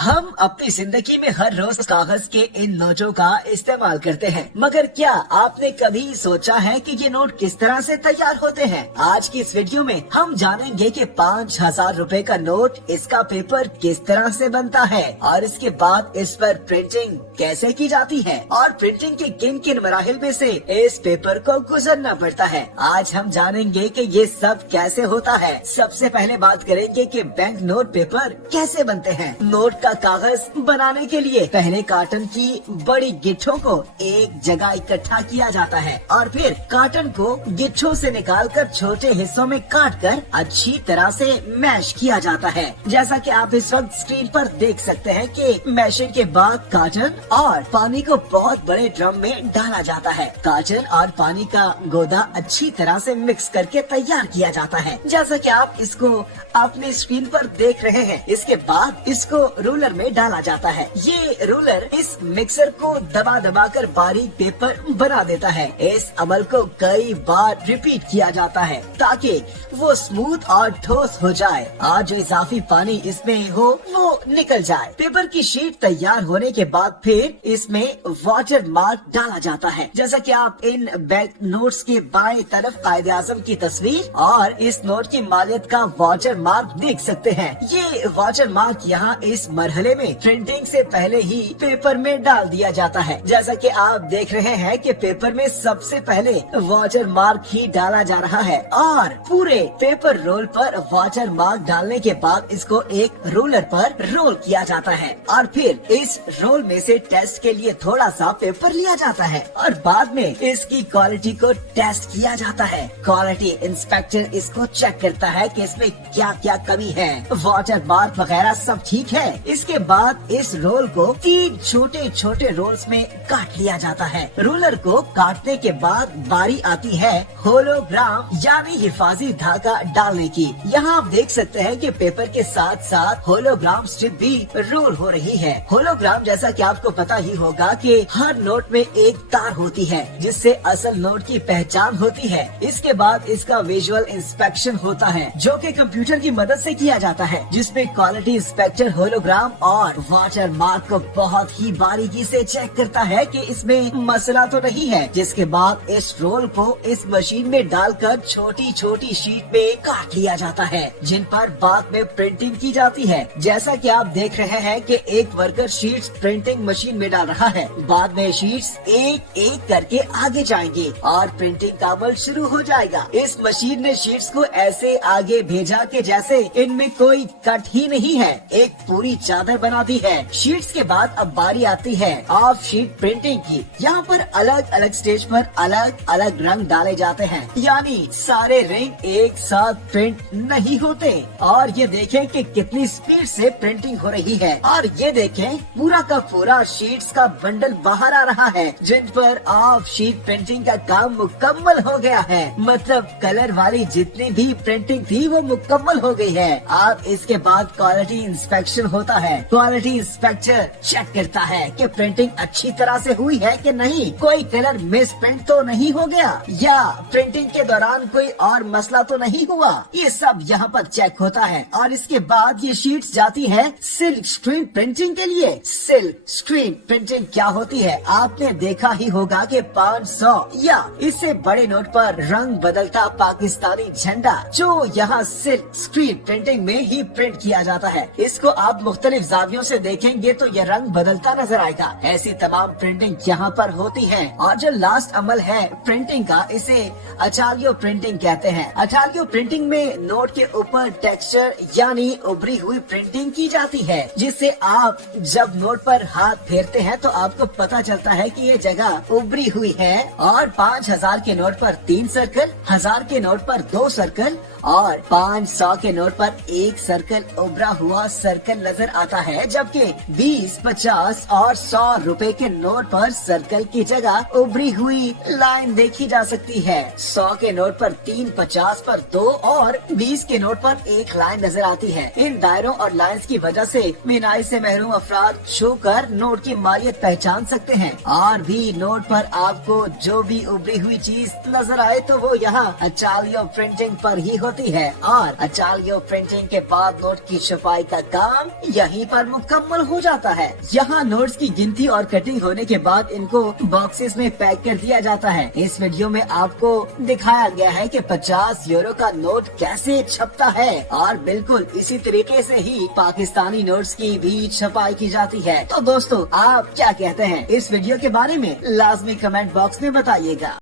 हम अपनी जिंदगी में हर रोज कागज के इन नोटों का इस्तेमाल करते हैं, मगर क्या आपने कभी सोचा है कि ये नोट किस तरह से तैयार होते हैं? आज की इस वीडियो में हम जानेंगे कि 5,000 रुपए का नोट, इसका पेपर किस तरह से बनता है और इसके बाद इस पर प्रिंटिंग कैसे की जाती है और प्रिंटिंग के किन किन मराहिल में से इस पेपर को गुजरना पड़ता है। आज हम जानेंगे कि ये सब कैसे होता है। सबसे पहले बात करेंगे कि बैंक नोट पेपर कैसे बनते हैं। नोट का कागज बनाने के लिए पहले कॉटन की बड़ी गिट्ठों को एक जगह इकट्ठा किया जाता है और फिर कॉटन को गिट्ठों से निकालकर छोटे हिस्सों में काटकर अच्छी तरह से मैश किया जाता है। जैसा कि आप इस वक्त स्क्रीन पर देख सकते हैं कि मैशिंग के बाद कॉटन और पानी को बहुत बड़े ड्रम में डाला जाता है। कॉटन और पानी का गोदा अच्छी तरह से मिक्स करके तैयार किया जाता है, जैसा कि आप इसको अपने स्क्रीन पर देख रहे हैं। इसके बाद इसको रूलर में डाला जाता है। ये रूलर इस मिक्सर को दबा दबा कर बारीक पेपर बना देता है। इस अमल को कई बार रिपीट किया जाता है ताकि वो स्मूथ और ठोस हो जाए और जो इजाफी पानी इसमें हो वो निकल जाए। पेपर की शीट तैयार होने के बाद फिर इसमें वाटर मार्क डाला जाता है। जैसा कि आप इन बैंक नोट्स के बाएं तरफ कायदे आजम की तस्वीर और इस नोट की मालियत का वाटर मार्क देख सकते हैं। ये वाटर मार्क यहाँ इस मरहले में प्रिंटिंग से पहले ही पेपर में डाल दिया जाता है। जैसा कि आप देख रहे हैं कि पेपर में सबसे पहले वाटर मार्क ही डाला जा रहा है और पूरे पेपर रोल पर वाटर मार्क डालने के बाद इसको एक रोलर पर रोल किया जाता है और फिर इस रोल में से टेस्ट के लिए थोड़ा सा पेपर लिया जाता है और बाद में इसकी क्वालिटी को टेस्ट किया जाता है। क्वालिटी इंस्पेक्टर इसको चेक करता है कि इसमें क्या क्या कमी है, वाटर मार्क वगैरह सब ठीक है। इसके बाद इस रोल को 3 छोटे छोटे रोल्स में काट लिया जाता है। रोलर को काटने के बाद बारी आती है होलोग्राम यानी हिफाजी धागा डालने की। यहाँ आप देख सकते हैं कि पेपर के साथ साथ होलोग्राम स्ट्रिप भी रोल हो रही है। होलोग्राम, जैसा कि आपको पता ही होगा कि हर नोट में एक तार होती है जिससे असल नोट की पहचान होती है। इसके बाद इसका विजुअल इंस्पेक्शन होता है जो कि कंप्यूटर की मदद से किया जाता है, जिसमें क्वालिटी इंस्पेक्टर होलोग्राम और वाटर मार्क को बहुत ही बारीकी से चेक करता है कि इसमें मसला तो नहीं है। जिसके बाद इस रोल को इस मशीन में डालकर छोटी छोटी शीट में काट लिया जाता है जिन पर बाद में प्रिंटिंग की जाती है। जैसा कि आप देख रहे हैं कि एक वर्कर शीट्स प्रिंटिंग मशीन में डाल रहा है। बाद में शीट्स एक एक करके आगे जाएंगे और प्रिंटिंग का अमल शुरू हो जाएगा। इस मशीन ने शीट्स को ऐसे आगे भेजा कि जैसे इनमें कोई कट ही नहीं है, एक पूरी चादर बना दी है। शीट्स के बाद अब बारी आती है ऑफ शीट प्रिंटिंग की। यहाँ पर अलग अलग स्टेज पर अलग अलग रंग डाले जाते हैं, यानी सारे रंग एक साथ प्रिंट नहीं होते। और ये देखें कि कितनी स्पीड से प्रिंटिंग हो रही है और ये देखें पूरा का पूरा शीट्स का बंडल बाहर आ रहा है जिन पर ऑफ शीट प्रिंटिंग का काम मुकम्मल हो गया है। मतलब कलर वाली जितनी भी प्रिंटिंग थी वो मुकम्मल हो गई है। अब इसके बाद क्वालिटी इंस्पेक्शन होता है। क्वालिटी इंस्पेक्टर चेक करता है कि प्रिंटिंग अच्छी तरह से हुई है कि नहीं, कोई कलर मिस प्रिंट तो नहीं हो गया या प्रिंटिंग के दौरान कोई और मसला तो नहीं हुआ। ये सब यहाँ पर चेक होता है और इसके बाद ये शीट्स जाती है सिल्क स्क्रीन प्रिंटिंग के लिए। सिल्क स्क्रीन प्रिंटिंग क्या होती है आपने देखा ही होगा कि 500 या इससे बड़े नोट पर रंग बदलता पाकिस्तानी झंडा जो यहाँ सिल्क स्क्रीन प्रिंटिंग में ही प्रिंट किया जाता है। इसको आप मुख्तलिफ जावियों से देखेंगे तो यह रंग बदलता नजर आएगा। ऐसी तमाम प्रिंटिंग यहाँ पर होती है। और जो लास्ट अमल है प्रिंटिंग का, इसे अचालियो प्रिंटिंग कहते हैं। अचालियो प्रिंटिंग में नोट के ऊपर टेक्सचर यानी उभरी हुई प्रिंटिंग की जाती है, जिससे आप जब नोट पर हाथ फेरते हैं तो आपको पता चलता है कि ये जगह उभरी हुई है। और 5,000 के नोट पर 3 सर्कल, 1000 के नोट पर 2 सर्कल और 500 के नोट पर 1 सर्कल उभरा हुआ सर्कल नजर आता है, जबकि 20, 50 और 100 रुपए के नोट पर सर्कल की जगह उभरी हुई लाइन देखी जा सकती है। 100 के नोट पर 3, 50 पर 2 और 20 के नोट पर 1 लाइन नजर आती है। इन दायरों और लाइंस की वजह से मीनाई से महरूम अफराद छू कर नोट की मालियत पहचान सकते हैं। और भी नोट पर आपको जो भी उभरी हुई चीज नजर आए तो वो यहाँ अचालियो प्रिंटिंग पर ही हो होती है और अचालियो प्रिंटिंग के बाद नोट की छपाई का काम यहीं पर मुकम्मल हो जाता है। यहाँ नोट्स की गिनती और कटिंग होने के बाद इनको बॉक्सेस में पैक कर दिया जाता है। इस वीडियो में आपको दिखाया गया है कि 50 यूरो का नोट कैसे छपता है और बिल्कुल इसी तरीके से ही पाकिस्तानी नोट्स की भी छपाई की जाती है। तो दोस्तों, आप क्या कहते हैं इस वीडियो के बारे में? लाजमी कमेंट बॉक्स में बताइएगा।